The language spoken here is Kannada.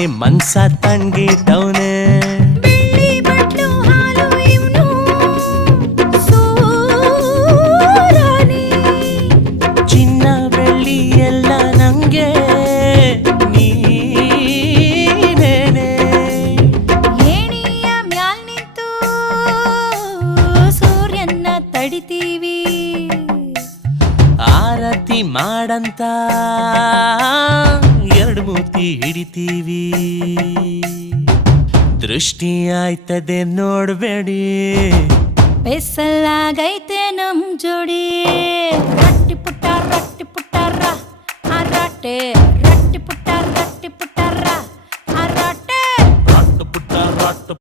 ಅವನೇ ಮನ್ಸ ತಂಗಿಟ್ಟವನೇ ಬೆಳ್ಳಿ ಬಟ್ಲು ಹಾಲು ಇವ್ನು ಸೂರನೇ ಚಿನ್ನ ಬೆಳ್ಳಿ ಎಲ್ಲ ನಂಗೆ ನೀನೇನೆ ಏಣಿಯ ಮ್ಯಾಲ್ ನಿಂತು ಸೂರ್ಯನ ತಡಿತೀವಿ ಆರತಿ ಮಾಡಂತ ಎರಡು ಮೂತಿ ಹಿಡಿತೀವಿ ದೃಷ್ಟಿ ಆಯ್ತದೆ ನೋಡ್ಬೇಡಿ ಬೆಸಲಾಗೈತೆ ನಮ್ ಜೋಡಿ ರಟ್ಟಿ ಪುಟ್ಟ ರಟ್ಟಿ